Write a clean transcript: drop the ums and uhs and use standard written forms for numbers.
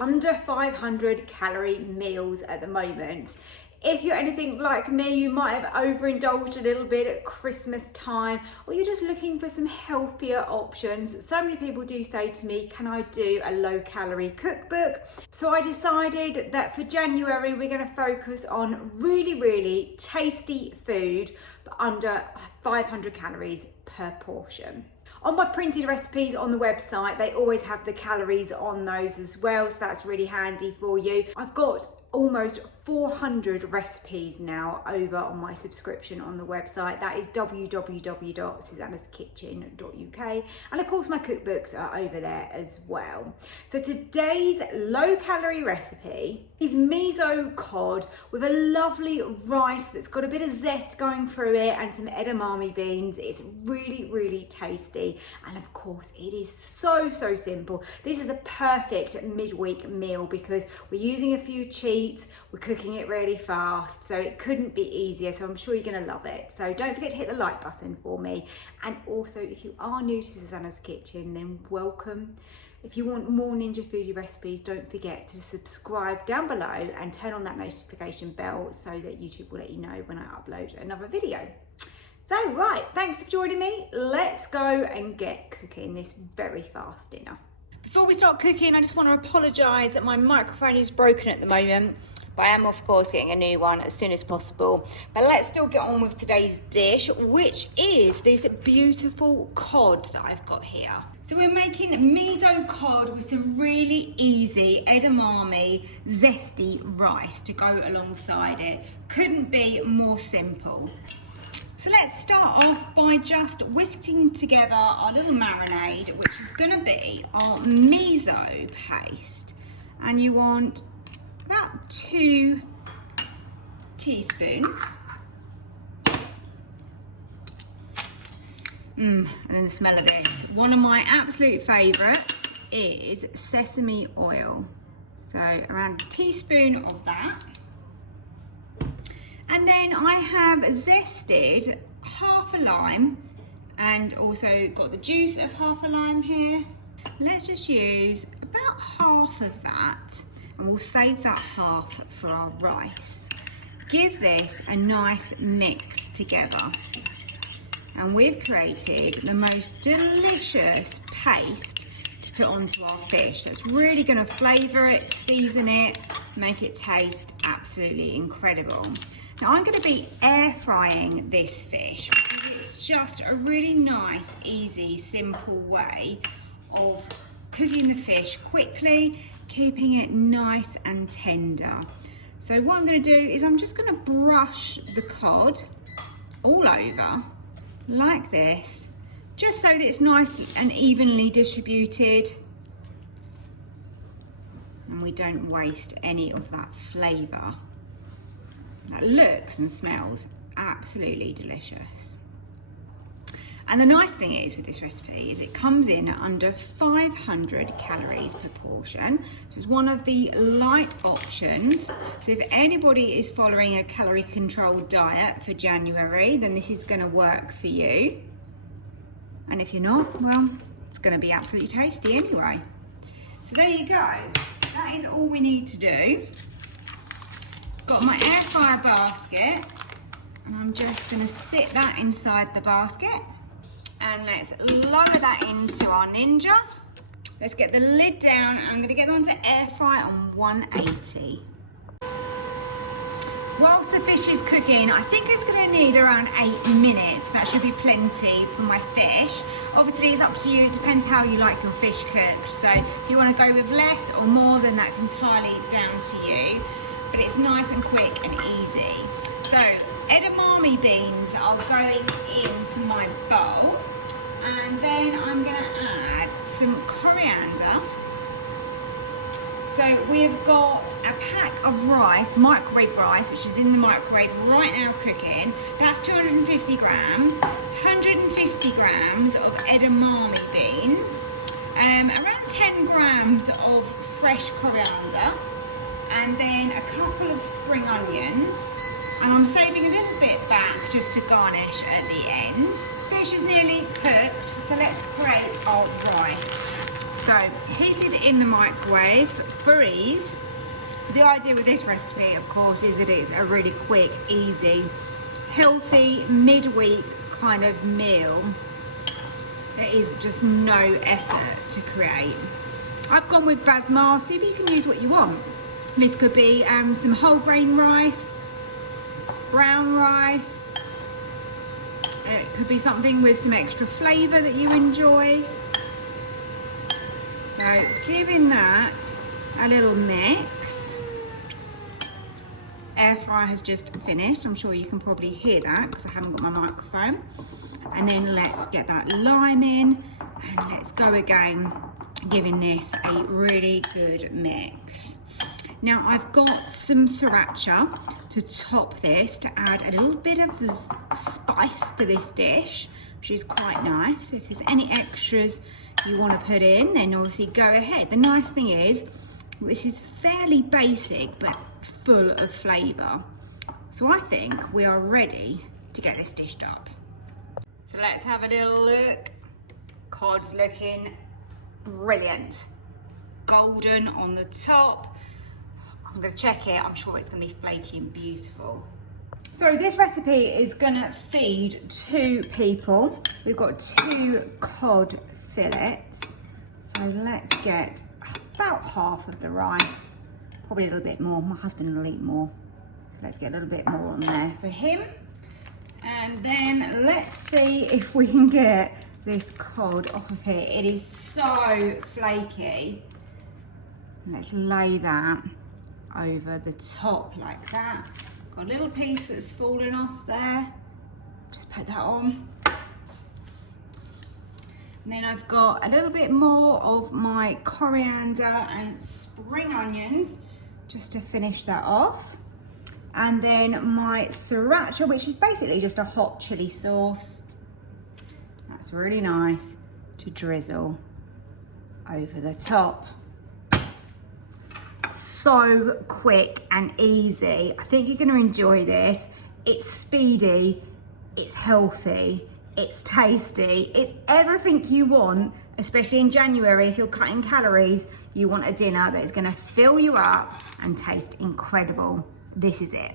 under 500 calorie meals at the moment. If you're anything like me, you might have overindulged a little bit at Christmas time, or you're just looking for some healthier options. So many people do say to me, can I do a low calorie cookbook? So I decided that for January, we're going to focus on really tasty food, but under 500 calories per portion. On my printed recipes on the website, they always have the calories on those as well, so that's really handy for you. I've got almost 400 recipes now over on my subscription on the website. That is www.susannaskitchen.uk, and of course my cookbooks are over there as well. So today's low calorie recipe is miso cod with a lovely rice that's got a bit of zest going through it and some edamame beans. It's really tasty, and of course it is so simple. This is a perfect midweek meal because we're using a few cheats, we're cooking it really fast, so it couldn't be easier. So I'm sure you're going to love it. So don't forget to hit the like button for me, and also if you are new to Susannah's Kitchen, then welcome. If you want more Ninja Foodi recipes, don't forget to subscribe down below and turn on that notification bell so that YouTube will let you know when I upload another video. So right, thanks for joining me. Let's go and get cooking this very fast dinner. Before we start cooking, I just want to apologise that my microphone is broken at the moment, but I am of course getting a new one as soon as possible. But let's still get on with today's dish, which is this beautiful cod that I've got here. So we're making miso cod with some really easy edamame zesty rice to go alongside it. Couldn't be more simple. So let's start off by just whisking together our little marinade, which is going to be our miso paste. And you want about 2 teaspoons. And then the smell of this. One of my absolute favourites is sesame oil. So around a teaspoon of that. And then I have zested half a lime and also got the juice of half a lime here. Let's just use about half of that, and we'll save that half for our rice. Give this a nice mix together, and we've created the most delicious paste to put onto our fish. That's really going to flavour it, season it, make it taste absolutely incredible. Now I'm going to be air frying this fish because it's just a really nice, easy, simple way of cooking the fish quickly, keeping it nice and tender. So what I'm going to do is I'm just going to brush the cod all over like this, just so that it's nice and evenly distributed and we don't waste any of that flavour. That looks and smells absolutely delicious. And the nice thing is with this recipe is it comes in at under 500 calories per portion. So it's one of the light options. So if anybody is following a calorie controlled diet for January, then this is going to work for you. And if you're not, well, it's going to be absolutely tasty anyway. So there you go. That is all we need to do. Got my air fryer basket, and I'm just going to sit that inside the basket, and let's lower that into our Ninja. Let's get the lid down, and I'm going to get them onto air fry on 180. Whilst the fish is cooking, I think it's going to need around 8 minutes. That should be plenty for my fish. Obviously it's up to you, it depends how you like your fish cooked. So if you want to go with less or more, then that's entirely down to you. But it's nice and quick and easy. So edamame beans are going into my bowl, and then I'm going to add some coriander. So we've got a pack of rice, microwave rice, which is in the microwave right now cooking. That's 250 grams, 150 grams of edamame beans, around 10 grams of fresh coriander, and then a couple of spring onions, and I'm saving a little bit back just to garnish at the end. Fish is nearly cooked, so let's create our rice. So heated in the microwave for ease. The idea with this recipe, of course, is that it's a really quick, easy, healthy, midweek kind of meal. There is just no effort to create. I've gone with basmati, but you can use what you want. This could be some whole grain rice, brown rice. It could be something with some extra flavour that you enjoy. So giving that a little mix. Air fryer has just finished. I'm sure you can probably hear that because I haven't got my microphone. And then let's get that lime in and let's go again, giving this a really good mix. Now I've got some sriracha to top this to add a little bit of the spice to this dish, which is quite nice. If there's any extras you want to put in, then obviously go ahead. The nice thing is, this is fairly basic but full of flavour. So I think we are ready to get this dished up. So let's have a little look. Cod's looking brilliant. Golden on the top. I'm going to check it. I'm sure it's going to be flaky and beautiful. So this recipe is going to feed 2 people. We've got 2 cod fillets. So let's get about half of the rice. Probably a little bit more. My husband will eat more. So let's get a little bit more on there for him. And then let's see if we can get this cod off of here. It is so flaky. Let's lay that over the top like that. Got a little piece that's fallen off there. Just put that on. And then I've got a little bit more of my coriander and spring onions just to finish that off. And then my sriracha, which is basically just a hot chili sauce. That's really nice to drizzle over the top. So quick and easy. I think you're going to enjoy this. It's speedy, it's healthy, it's tasty, it's everything you want, especially in January. If you're cutting calories, you want a dinner that is going to fill you up and taste incredible. This is it.